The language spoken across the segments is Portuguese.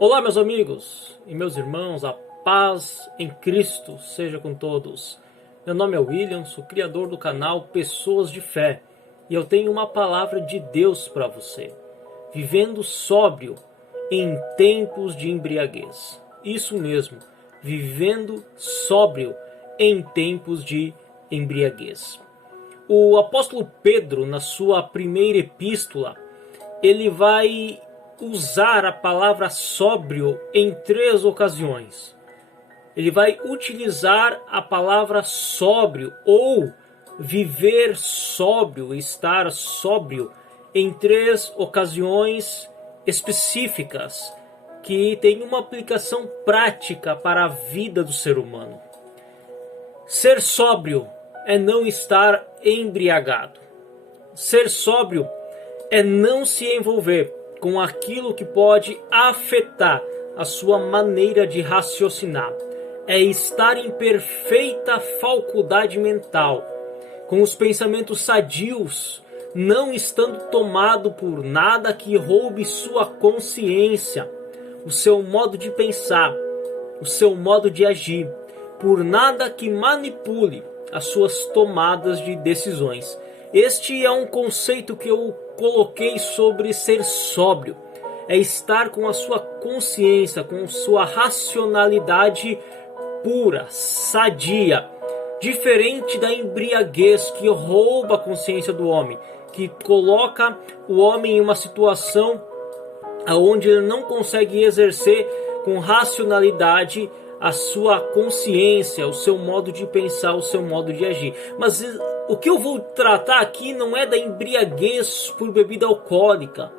Olá, meus amigos e meus irmãos, a paz em Cristo seja com todos. Meu nome é William, sou criador do canal Pessoas de Fé e eu tenho uma palavra de Deus para você. Vivendo sóbrio em tempos de embriaguez. Isso mesmo, vivendo sóbrio em tempos de embriaguez. O apóstolo Pedro, na sua primeira epístola, ele vai usar a palavra sóbrio em 3 ocasiões. Ele vai utilizar a palavra sóbrio ou viver sóbrio, estar sóbrio em 3 ocasiões específicas que tem uma aplicação prática para a vida do ser humano. Ser sóbrio é não estar embriagado. Ser sóbrio é não se envolver com aquilo que pode afetar a sua maneira de raciocinar. É estar em perfeita faculdade mental, com os pensamentos sadios, não estando tomado por nada que roube sua consciência, o seu modo de pensar, o seu modo de agir, por nada que manipule as suas tomadas de decisões. Este é um conceito que eu coloquei sobre ser sóbrio. É estar com a sua consciência, com sua racionalidade pura, sadia. Diferente da embriaguez que rouba a consciência do homem, que coloca o homem em uma situação onde ele não consegue exercer com racionalidade a sua consciência, o seu modo de pensar, o seu modo de agir. Mas o que eu vou tratar aqui não é da embriaguez por bebida alcoólica,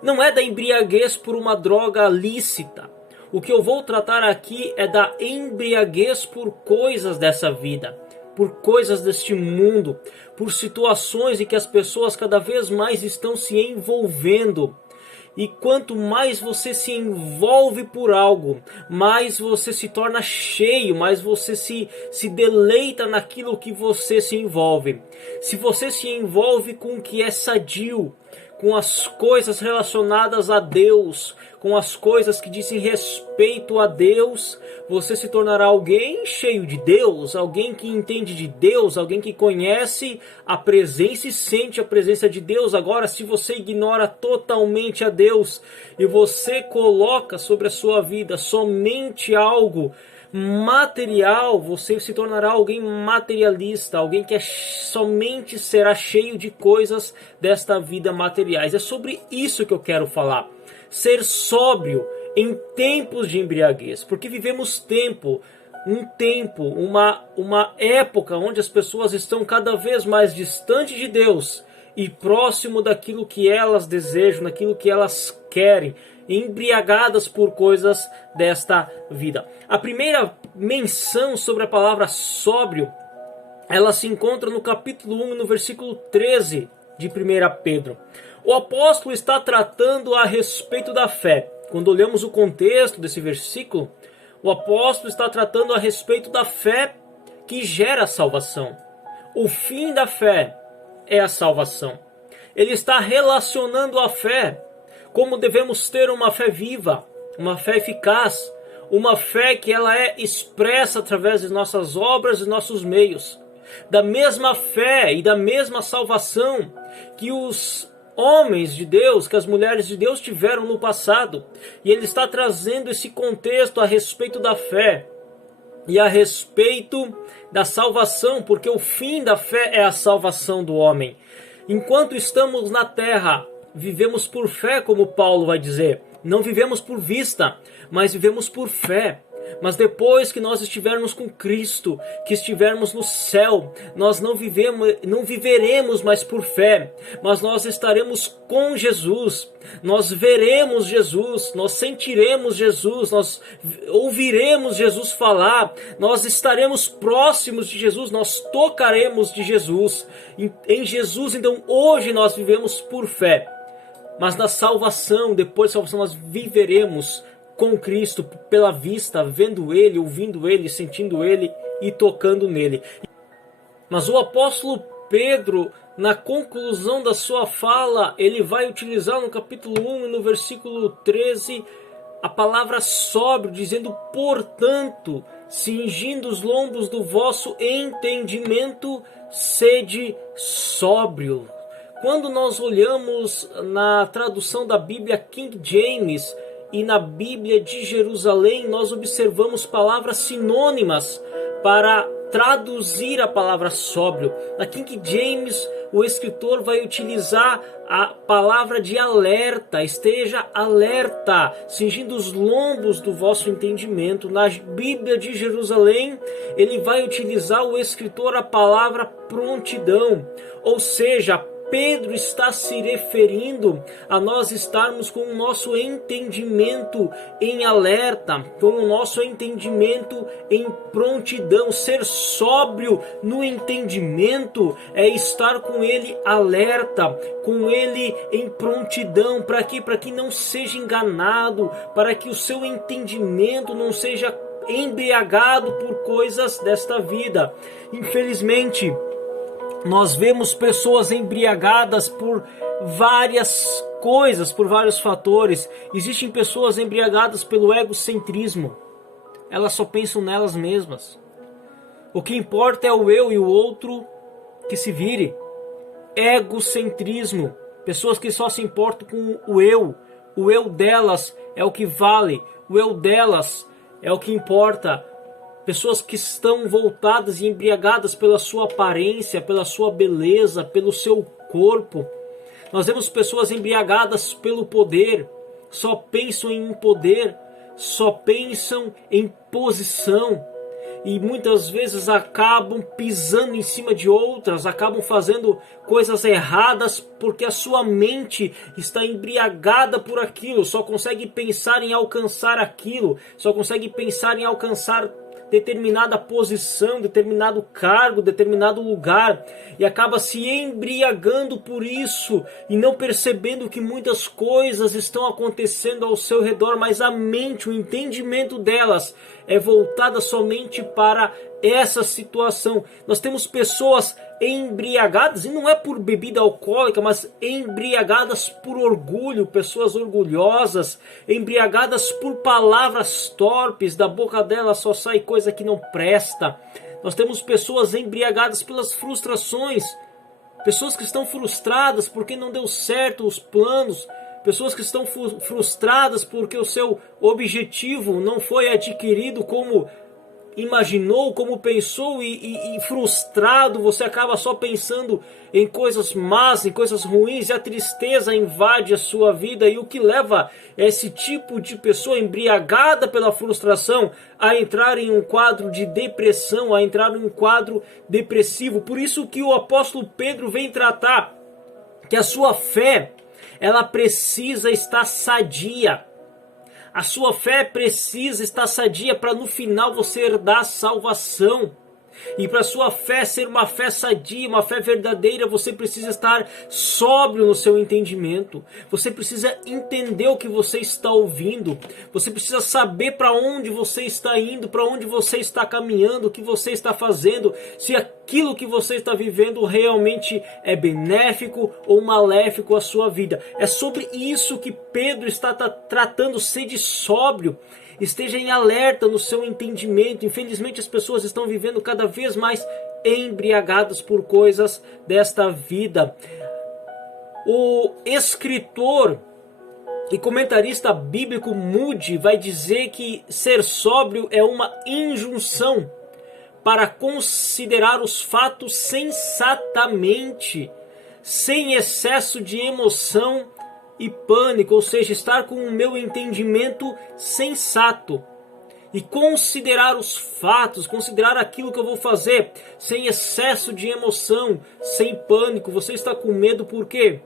não é da embriaguez por uma droga lícita. O que eu vou tratar aqui é da embriaguez por coisas dessa vida, por coisas deste mundo, por situações em que as pessoas cada vez mais estão se envolvendo. E quanto mais você se envolve por algo, mais você se torna cheio, mais você se deleita naquilo que você se envolve. Se você se envolve com o que é sadio, com as coisas relacionadas a Deus, com as coisas que dizem respeito a Deus, você se tornará alguém cheio de Deus, alguém que entende de Deus, alguém que conhece a presença e sente a presença de Deus. Agora, se você ignora totalmente a Deus e você coloca sobre a sua vida somente algo material, você se tornará alguém materialista, alguém que somente será cheio de coisas desta vida materiais. É sobre isso que eu quero falar. Ser sóbrio em tempos de embriaguez, porque vivemos uma época onde as pessoas estão cada vez mais distantes de Deus e próximo daquilo que elas desejam, daquilo que elas querem, embriagadas por coisas desta vida. A primeira menção sobre a palavra sóbrio, ela se encontra no capítulo 1, no versículo 13 de 1 Pedro. O apóstolo está tratando a respeito da fé. Quando olhamos o contexto desse versículo, o apóstolo está tratando a respeito da fé que gera a salvação. O fim da fé é a salvação. Ele está relacionando a fé como devemos ter uma fé viva, uma fé eficaz, uma fé que ela é expressa através de nossas obras e nossos meios. Da mesma fé e da mesma salvação que os homens de Deus, que as mulheres de Deus tiveram no passado. E ele está trazendo esse contexto a respeito da fé e a respeito da salvação, porque o fim da fé é a salvação do homem. Enquanto estamos na terra, vivemos por fé, como Paulo vai dizer. Não vivemos por vista, mas vivemos por fé. Mas depois que nós estivermos com Cristo, que estivermos no céu, nós não viveremos mais por fé, mas nós estaremos com Jesus, nós veremos Jesus, nós sentiremos Jesus, nós ouviremos Jesus falar, nós estaremos próximos de Jesus, nós tocaremos de Jesus, em Jesus. Então hoje nós vivemos por fé, mas na salvação, depois da salvação, nós viveremos com Cristo pela vista, vendo Ele, ouvindo Ele, sentindo Ele e tocando nele. Mas o apóstolo Pedro, na conclusão da sua fala, ele vai utilizar no capítulo 1 e no versículo 13 a palavra sóbrio, dizendo, portanto, cingindo os lombos do vosso entendimento, sede sóbrio. Quando nós olhamos na tradução da Bíblia King James e na Bíblia de Jerusalém, nós observamos palavras sinônimas para traduzir a palavra sóbrio. Na King James, o escritor vai utilizar a palavra de alerta, esteja alerta, cingindo os lombos do vosso entendimento. Na Bíblia de Jerusalém, ele vai utilizar o escritor a palavra prontidão, ou seja, Pedro está se referindo a nós estarmos com o nosso entendimento em alerta, com o nosso entendimento em prontidão. Ser sóbrio no entendimento é estar com ele alerta, com ele em prontidão. Para quê? Para que não seja enganado, para que o seu entendimento não seja embriagado por coisas desta vida. Infelizmente, nós vemos pessoas embriagadas por várias coisas, por vários fatores. Existem pessoas embriagadas pelo egocentrismo. Elas só pensam nelas mesmas. O que importa é o eu e o outro que se vire. Egocentrismo. Pessoas que só se importam com o eu. O eu delas é o que vale. O eu delas é o que importa. Pessoas que estão voltadas e embriagadas pela sua aparência, pela sua beleza, pelo seu corpo. Nós vemos pessoas embriagadas pelo poder, só pensam em poder, só pensam em posição. E muitas vezes acabam pisando em cima de outras, acabam fazendo coisas erradas porque a sua mente está embriagada por aquilo, só consegue pensar em alcançar aquilo, só consegue pensar em alcançar determinada posição, determinado cargo, determinado lugar, e acaba se embriagando por isso e não percebendo que muitas coisas estão acontecendo ao seu redor, mas a mente, o entendimento delas é voltada somente para essa situação. Nós temos pessoas embriagadas, e não é por bebida alcoólica, mas embriagadas por orgulho, pessoas orgulhosas, embriagadas por palavras torpes, da boca delas só sai coisa que não presta. Nós temos pessoas embriagadas pelas frustrações, pessoas que estão frustradas porque não deu certo os planos, pessoas que estão frustradas porque o seu objetivo não foi adquirido como imaginou, como pensou, e frustrado você acaba só pensando em coisas más, em coisas ruins, e a tristeza invade a sua vida, e o que leva esse tipo de pessoa embriagada pela frustração a entrar em um quadro de depressão, a entrar em um quadro depressivo. Por isso que o apóstolo Pedro vem tratar que a sua fé, ela precisa estar sadia. A sua fé precisa estar sadia para no final você herdar a salvação. E para sua fé ser uma fé sadia, uma fé verdadeira, você precisa estar sóbrio no seu entendimento. Você precisa entender o que você está ouvindo. Você precisa saber para onde você está indo, para onde você está caminhando, o que você está fazendo, se aquilo que você está vivendo realmente é benéfico ou maléfico à sua vida. É sobre isso que Pedro está tratando. Sede sóbrio. Esteja em alerta no seu entendimento. Infelizmente as pessoas estão vivendo cada vez mais embriagadas por coisas desta vida. O escritor e comentarista bíblico Moody vai dizer que ser sóbrio é uma injunção para considerar os fatos sensatamente, sem excesso de emoção e pânico, ou seja, estar com o meu entendimento sensato e considerar os fatos, considerar aquilo que eu vou fazer sem excesso de emoção, sem pânico. Você está com medo por quê?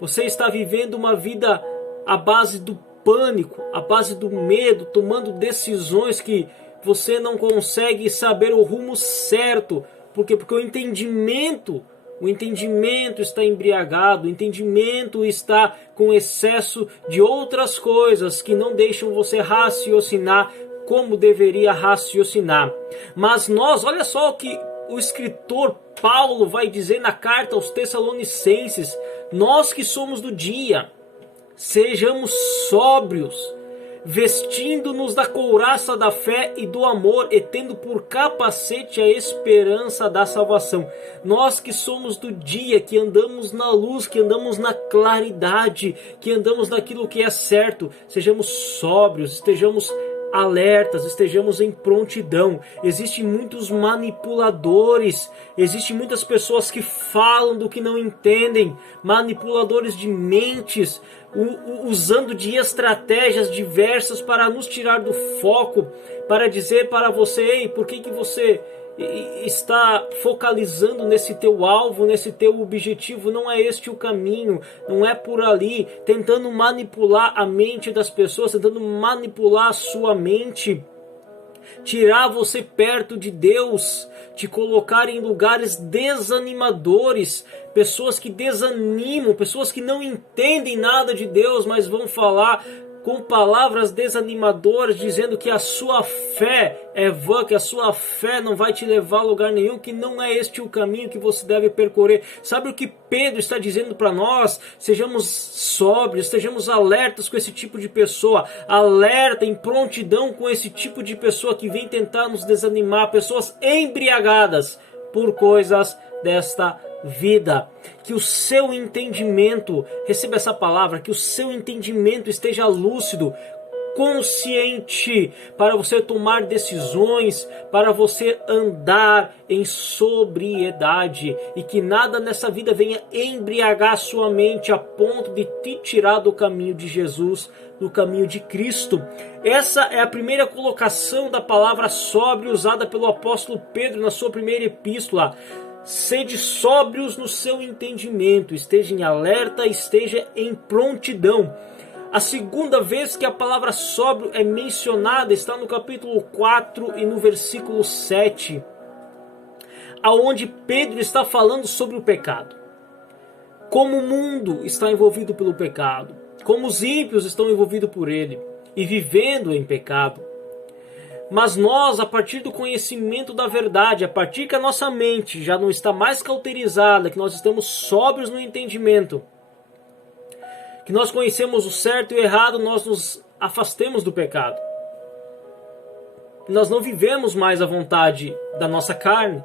Você está vivendo uma vida à base do pânico, à base do medo, tomando decisões que você não consegue saber o rumo certo. Por quê? Porque o entendimento está embriagado, o entendimento está com excesso de outras coisas que não deixam você raciocinar como deveria raciocinar. Mas nós, olha só o que o escritor Paulo vai dizer na carta aos Tessalonicenses: nós que somos do dia, sejamos sóbrios, vestindo-nos da couraça da fé e do amor, e tendo por capacete a esperança da salvação. Nós que somos do dia, que andamos na luz, que andamos na claridade, que andamos naquilo que é certo, sejamos sóbrios, estejamos alertas, estejamos em prontidão. Existem muitos manipuladores, existem muitas pessoas que falam do que não entendem, manipuladores de mentes, usando de estratégias diversas para nos tirar do foco, para dizer para você: ei, por que você está focalizando nesse teu alvo, nesse teu objetivo? Não é este o caminho, não é por ali, tentando manipular a mente das pessoas, tentando manipular a sua mente, tirar você perto de Deus, te colocar em lugares desanimadores, pessoas que desanimam, pessoas que não entendem nada de Deus, mas vão falar com palavras desanimadoras, dizendo que a sua fé é vã, que a sua fé não vai te levar a lugar nenhum, que não é este o caminho que você deve percorrer. Sabe o que Pedro está dizendo para nós? Sejamos sóbrios, estejamos alertas com esse tipo de pessoa, alerta, em prontidão com esse tipo de pessoa que vem tentar nos desanimar, pessoas embriagadas por coisas desta vida. Que o seu entendimento, receba essa palavra, que o seu entendimento esteja lúcido, consciente, para você tomar decisões, para você andar em sobriedade, e que nada nessa vida venha embriagar sua mente a ponto de te tirar do caminho de Jesus, do caminho de Cristo. Essa é a primeira colocação da palavra sóbrio usada pelo apóstolo Pedro na sua primeira epístola. Sede sóbrios no seu entendimento, esteja em alerta, esteja em prontidão. A segunda vez que a palavra sóbrio é mencionada está no capítulo 4 e no versículo 7, aonde Pedro está falando sobre o pecado. Como o mundo está envolvido pelo pecado, como os ímpios estão envolvidos por ele e vivendo em pecado. Mas nós, a partir do conhecimento da verdade, a partir que a nossa mente já não está mais cauterizada, que nós estamos sóbrios no entendimento, que nós conhecemos o certo e o errado, nós nos afastemos do pecado. Nós não vivemos mais a vontade da nossa carne,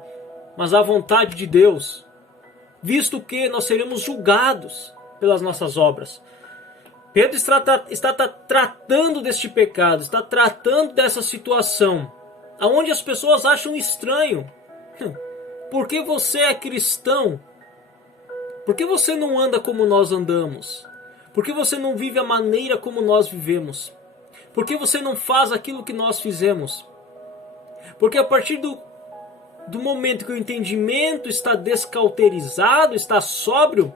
mas a vontade de Deus, visto que nós seremos julgados pelas nossas obras. Pedro está tratando deste pecado, está tratando dessa situação, onde as pessoas acham estranho. Por que você é cristão? Por que você não anda como nós andamos? Por que você não vive a maneira como nós vivemos? Por que você não faz aquilo que nós fizemos? Porque a partir do momento que o entendimento está descauterizado, está sóbrio,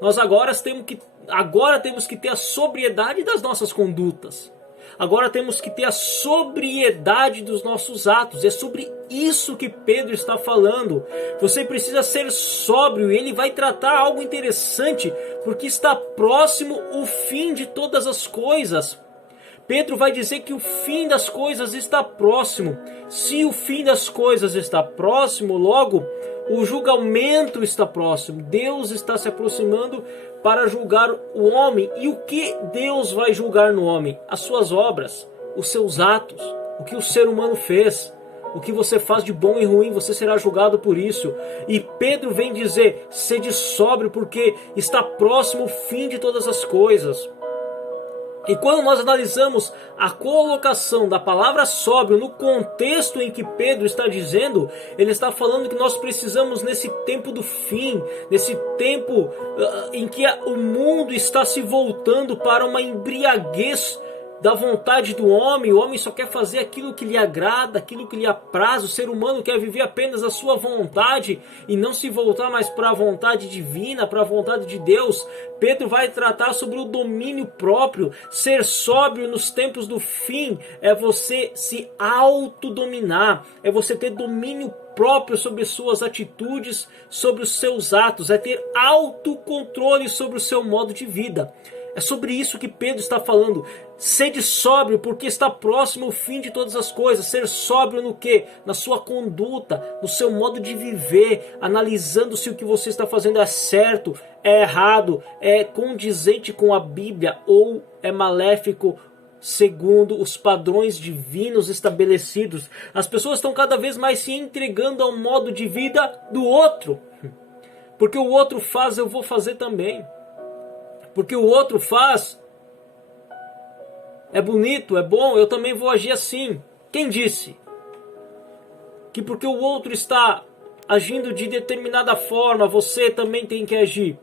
nós agora temos que ter a sobriedade das nossas condutas. Agora temos que ter a sobriedade dos nossos atos. É sobre isso que Pedro está falando. Você precisa ser sóbrio, e ele vai tratar algo interessante, porque está próximo o fim de todas as coisas. Pedro vai dizer que o fim das coisas está próximo. Se o fim das coisas está próximo, logo o julgamento está próximo. Deus está se aproximando para julgar o homem. E o que Deus vai julgar no homem? As suas obras, os seus atos, o que o ser humano fez. O que você faz de bom e ruim, você será julgado por isso. E Pedro vem dizer: sede sóbrio, porque está próximo o fim de todas as coisas. E quando nós analisamos a colocação da palavra sóbrio no contexto em que Pedro está dizendo, ele está falando que nós precisamos, nesse tempo do fim, nesse tempo em que o mundo está se voltando para uma embriaguez da vontade do homem. O homem só quer fazer aquilo que lhe agrada, aquilo que lhe apraz. O ser humano quer viver apenas a sua vontade e não se voltar mais para a vontade divina, para a vontade de Deus. Pedro vai tratar sobre o domínio próprio. Ser sóbrio nos tempos do fim é você se autodominar, é você ter domínio próprio sobre suas atitudes, sobre os seus atos, é ter autocontrole sobre o seu modo de vida. É sobre isso que Pedro está falando. Sede sóbrio, porque está próximo o fim de todas as coisas. Ser sóbrio no quê? Na sua conduta, no seu modo de viver, analisando se o que você está fazendo é certo, é errado, é condizente com a Bíblia ou é maléfico segundo os padrões divinos estabelecidos. As pessoas estão cada vez mais se entregando ao modo de vida do outro. Porque o outro faz, eu vou fazer também. Porque o outro faz, é bonito, é bom, eu também vou agir assim. Quem disse? Que porque o outro está agindo de determinada forma, você também tem que agir.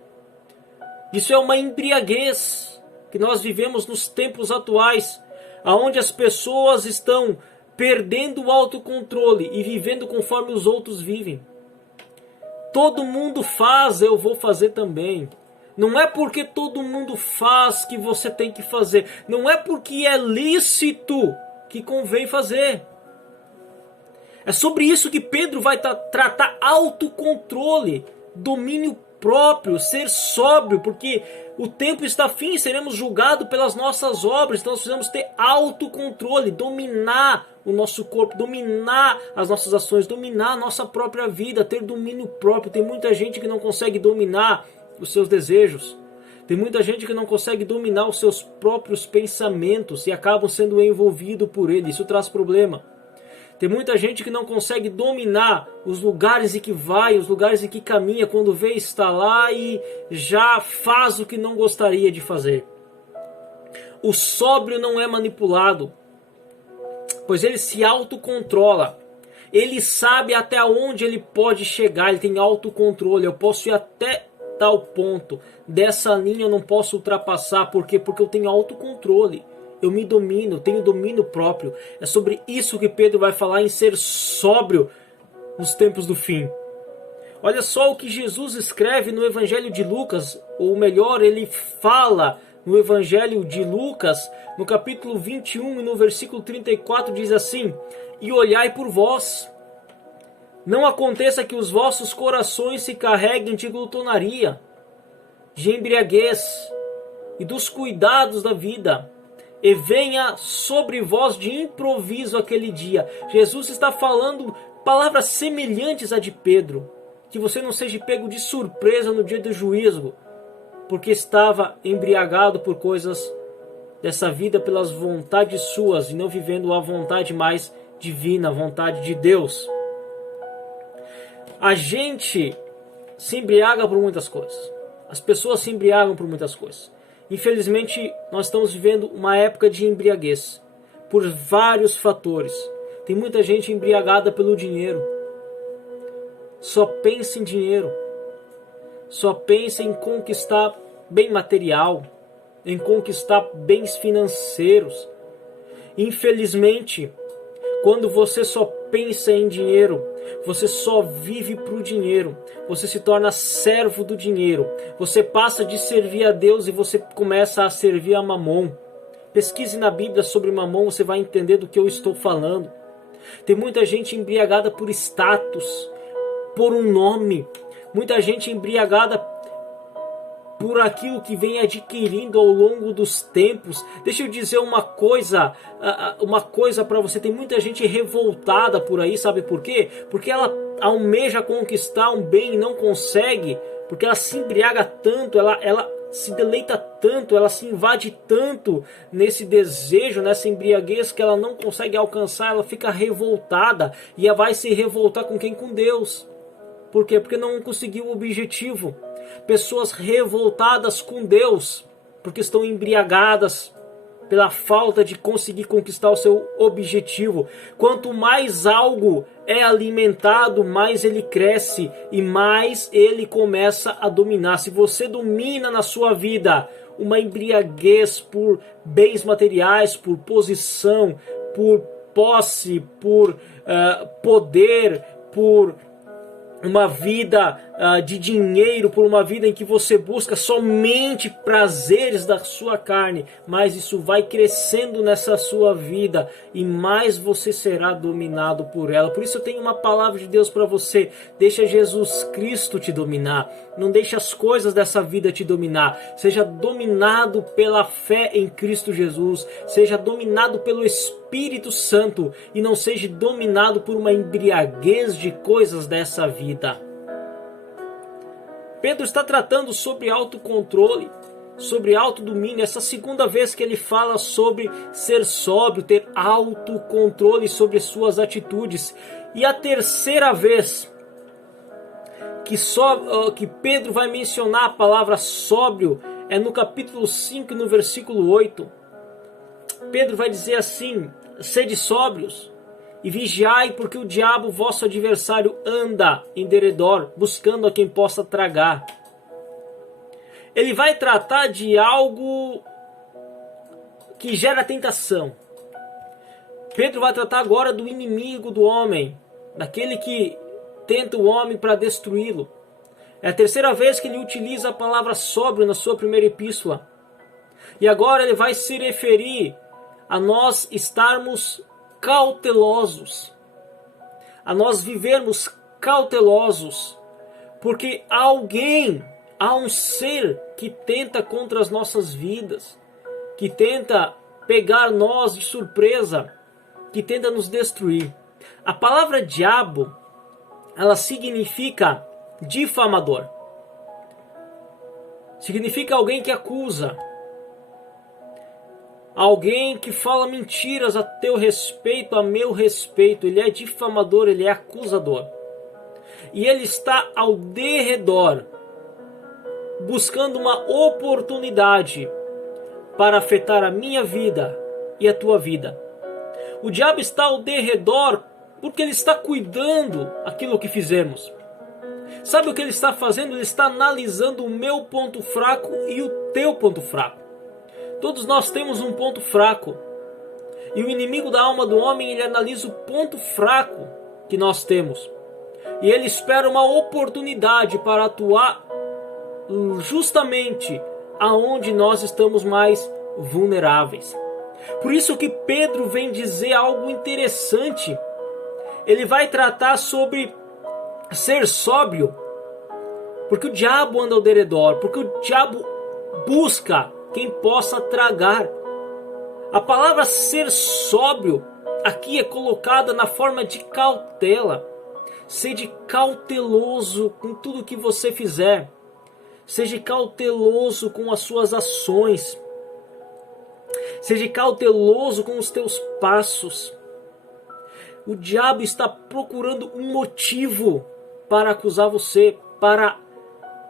Isso é uma embriaguez que nós vivemos nos tempos atuais, onde as pessoas estão perdendo o autocontrole e vivendo conforme os outros vivem. Todo mundo faz, eu vou fazer também. Não é porque todo mundo faz que você tem que fazer. Não é porque é lícito que convém fazer. É sobre isso que Pedro vai tratar: autocontrole, domínio próprio, ser sóbrio, porque o tempo está fim, seremos julgados pelas nossas obras, então nós precisamos ter autocontrole, dominar o nosso corpo, dominar as nossas ações, dominar a nossa própria vida, ter domínio próprio. Tem muita gente que não consegue dominar os seus desejos. Tem muita gente que não consegue dominar os seus próprios pensamentos e acabam sendo envolvidos por ele. Isso traz problema. Tem muita gente que não consegue dominar os lugares em que vai, os lugares em que caminha, quando vê está lá e já faz o que não gostaria de fazer. O sóbrio não é manipulado, pois ele se autocontrola. Ele sabe até onde ele pode chegar, ele tem autocontrole. Eu posso ir até tal ponto, dessa linha eu não posso ultrapassar. Por quê? Porque eu tenho autocontrole, eu me domino, tenho domínio próprio. É sobre isso que Pedro vai falar, em ser sóbrio nos tempos do fim. Olha só o que Jesus escreve no Evangelho de Lucas, ou melhor, ele fala no Evangelho de Lucas, no capítulo 21 e no versículo 34, diz assim: e olhai por vós, não aconteça que os vossos corações se carreguem de glutonaria, de embriaguez e dos cuidados da vida, e venha sobre vós de improviso aquele dia. Jesus está falando palavras semelhantes à de Pedro, que você não seja pego de surpresa no dia do juízo, porque estava embriagado por coisas dessa vida, pelas vontades suas, e não vivendo a vontade mais divina, a vontade de Deus. A gente se embriaga por muitas coisas. As pessoas se embriagam por muitas coisas. Infelizmente, nós estamos vivendo uma época de embriaguez, por vários fatores. Tem muita gente embriagada pelo dinheiro. Só pensa em dinheiro. Só pensa em conquistar bem material, em conquistar bens financeiros. Infelizmente, quando você só pensa em dinheiro, você só vive para o dinheiro, você se torna servo do dinheiro, você passa de servir a Deus e você começa a servir a Mamon. Pesquise na Bíblia sobre Mamon, você vai entender do que eu estou falando. Tem muita gente embriagada por status, por um nome, muita gente embriagada por aquilo que vem adquirindo ao longo dos tempos. Deixa eu dizer uma coisa para você. Tem muita gente revoltada por aí, sabe por quê? Porque ela almeja conquistar um bem e não consegue, porque ela se embriaga tanto, ela se deleita tanto, ela se invade tanto nesse desejo, nessa embriaguez, que ela não consegue alcançar, ela fica revoltada, e ela vai se revoltar com quem? Com Deus. Por quê? Porque não conseguiu o objetivo. Pessoas revoltadas com Deus, porque estão embriagadas pela falta de conseguir conquistar o seu objetivo. Quanto mais algo é alimentado, mais ele cresce e mais ele começa a dominar. Se você domina na sua vida uma embriaguez por bens materiais, por posição, por posse, por poder, por uma vida de dinheiro, por uma vida em que você busca somente prazeres da sua carne, mas isso vai crescendo nessa sua vida e mais você será dominado por ela. Por isso eu tenho uma palavra de Deus para você: deixa Jesus Cristo te dominar, não deixa as coisas dessa vida te dominar. Seja dominado pela fé em Cristo Jesus, seja dominado pelo Espírito Santo e não seja dominado por uma embriaguez de coisas dessa vida. Pedro está tratando sobre autocontrole, sobre autodomínio, essa segunda vez que ele fala sobre ser sóbrio, ter autocontrole sobre suas atitudes. E a terceira vez que Pedro vai mencionar a palavra sóbrio é no capítulo 5, no versículo 8. Pedro vai dizer assim: sede sóbrios e vigiai, porque o diabo, vosso adversário, anda em derredor, buscando a quem possa tragar. Ele vai tratar de algo que gera tentação. Pedro vai tratar agora do inimigo do homem, daquele que tenta o homem para destruí-lo. É a terceira vez que ele utiliza a palavra sóbrio na sua primeira epístola. E agora ele vai se referir a nós estarmos cautelosos, a nós vivermos cautelosos, porque há um ser que tenta contra as nossas vidas, que tenta pegar nós de surpresa, que tenta nos destruir. A palavra diabo, ela significa difamador. Significa alguém que acusa. Alguém que fala mentiras a teu respeito, a meu respeito. Ele é difamador, ele é acusador. E ele está ao derredor, buscando uma oportunidade para afetar a minha vida e a tua vida. O diabo está ao derredor porque ele está cuidando aquilo que fizemos. Sabe o que ele está fazendo? Ele está analisando o meu ponto fraco e o teu ponto fraco. Todos nós temos um ponto fraco. E o inimigo da alma do homem, ele analisa o ponto fraco que nós temos. E ele espera uma oportunidade para atuar justamente aonde nós estamos mais vulneráveis. Por isso que Pedro vem dizer algo interessante. Ele vai tratar sobre ser sóbrio, porque o diabo anda ao derredor, porque o diabo busca quem possa tragar. A palavra ser sóbrio aqui é colocada na forma de cautela. Seja cauteloso com tudo que você fizer. Seja cauteloso com as suas ações. Seja cauteloso com os teus passos. O diabo está procurando um motivo para acusar você, para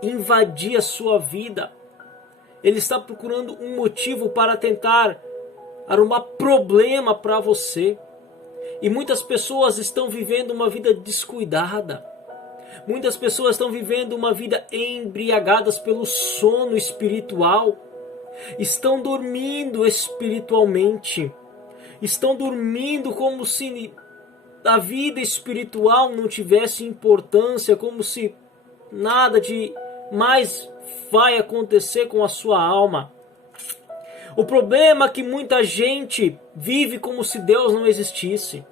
invadir a sua vida. Ele está procurando um motivo para tentar arrumar problema para você. E muitas pessoas estão vivendo uma vida descuidada. Muitas pessoas estão vivendo uma vida embriagadas pelo sono espiritual. Estão dormindo espiritualmente. Estão dormindo como se a vida espiritual não tivesse importância, como se nada de mais vai acontecer com a sua alma. O problema é que muita gente vive como se Deus não existisse.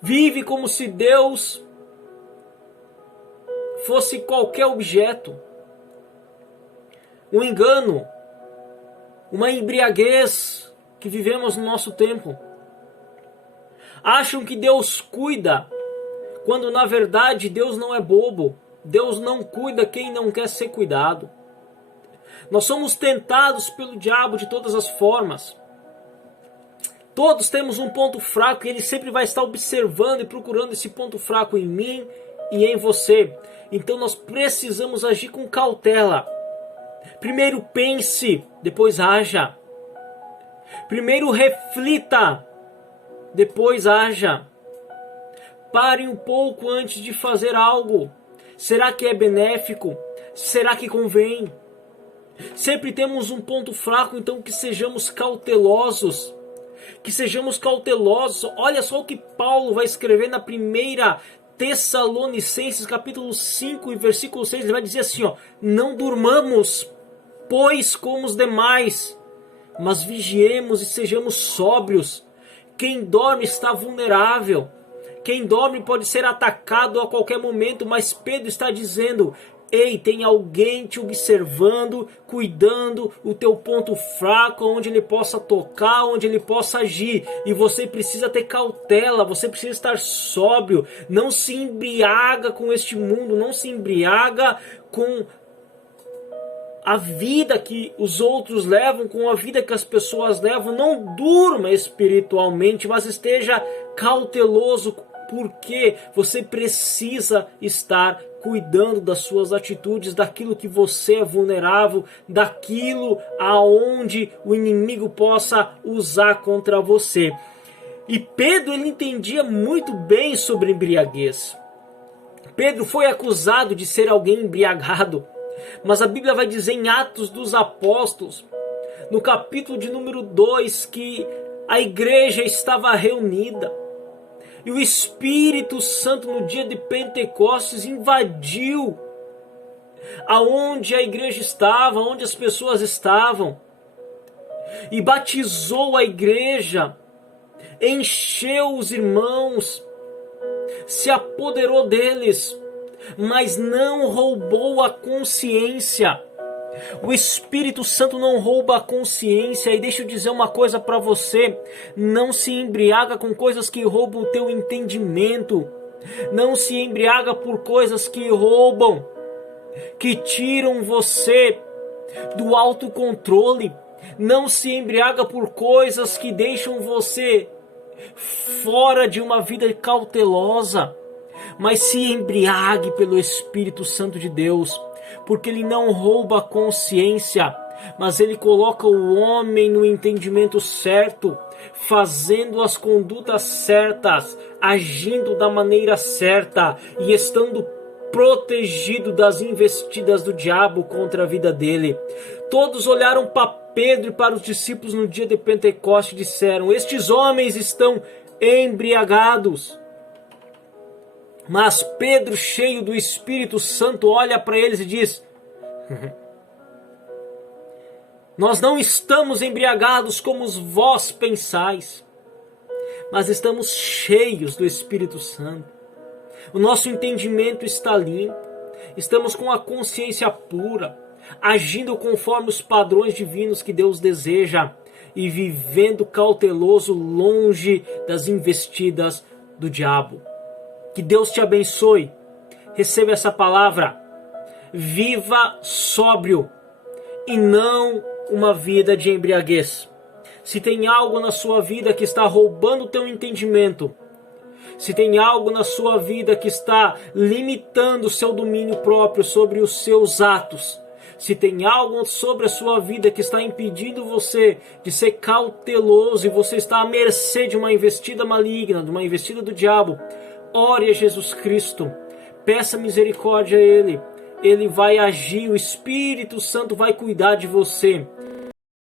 Vive como se Deus fosse qualquer objeto. Um engano, uma embriaguez que vivemos no nosso tempo. Acham que Deus cuida, quando na verdade Deus não é bobo. Deus não cuida quem não quer ser cuidado. Nós somos tentados pelo diabo de todas as formas. Todos temos um ponto fraco e ele sempre vai estar observando e procurando esse ponto fraco em mim e em você. Então nós precisamos agir com cautela. Primeiro pense, depois haja. Primeiro reflita, depois haja. Pare um pouco antes de fazer algo. Será que é benéfico? Será que convém? Sempre temos um ponto fraco, então que sejamos cautelosos. Que sejamos cautelosos. Olha só o que Paulo vai escrever na primeira Tessalonicenses, capítulo 5 e versículo 6. Ele vai dizer assim, ó: não durmamos, pois como os demais, mas vigiemos e sejamos sóbrios. Quem dorme está vulnerável. Quem dorme pode ser atacado a qualquer momento, mas Pedro está dizendo: ei, tem alguém te observando, cuidando o teu ponto fraco, onde ele possa tocar, onde ele possa agir. E você precisa ter cautela, você precisa estar sóbrio. Não se embriaga com este mundo, não se embriaga com a vida que os outros levam, com a vida que as pessoas levam. Não durma espiritualmente, mas esteja cauteloso, porque você precisa estar cuidando das suas atitudes, daquilo que você é vulnerável, daquilo aonde o inimigo possa usar contra você. E Pedro, ele entendia muito bem sobre embriaguez. Pedro foi acusado de ser alguém embriagado, mas a Bíblia vai dizer em Atos dos Apóstolos, no capítulo de número 2, que a igreja estava reunida e o Espírito Santo no dia de Pentecostes invadiu aonde a igreja estava, onde as pessoas estavam, e batizou a igreja, encheu os irmãos, se apoderou deles, mas não roubou a consciência. O Espírito Santo não rouba a consciência. E deixa eu dizer uma coisa para você: não se embriaga com coisas que roubam o teu entendimento. Não se embriaga por coisas que roubam, que tiram você do autocontrole. Não se embriaga por coisas que deixam você fora de uma vida cautelosa, mas se embriague pelo Espírito Santo de Deus, porque ele não rouba a consciência, mas ele coloca o homem no entendimento certo, fazendo as condutas certas, agindo da maneira certa e estando protegido das investidas do diabo contra a vida dele. Todos olharam para Pedro e para os discípulos no dia de Pentecostes e disseram: estes homens estão embriagados. Mas Pedro, cheio do Espírito Santo, olha para eles e diz: nós não estamos embriagados como vós pensais, mas estamos cheios do Espírito Santo. O nosso entendimento está limpo, estamos com a consciência pura, agindo conforme os padrões divinos que Deus deseja e vivendo cauteloso longe das investidas do diabo. Que Deus te abençoe. Receba essa palavra. Viva sóbrio e não uma vida de embriaguez. Se tem algo na sua vida que está roubando o teu entendimento, se tem algo na sua vida que está limitando o seu domínio próprio sobre os seus atos, se tem algo sobre a sua vida que está impedindo você de ser cauteloso e você está à mercê de uma investida maligna, de uma investida do diabo, ore a Jesus Cristo, peça misericórdia a Ele. Ele vai agir, o Espírito Santo vai cuidar de você.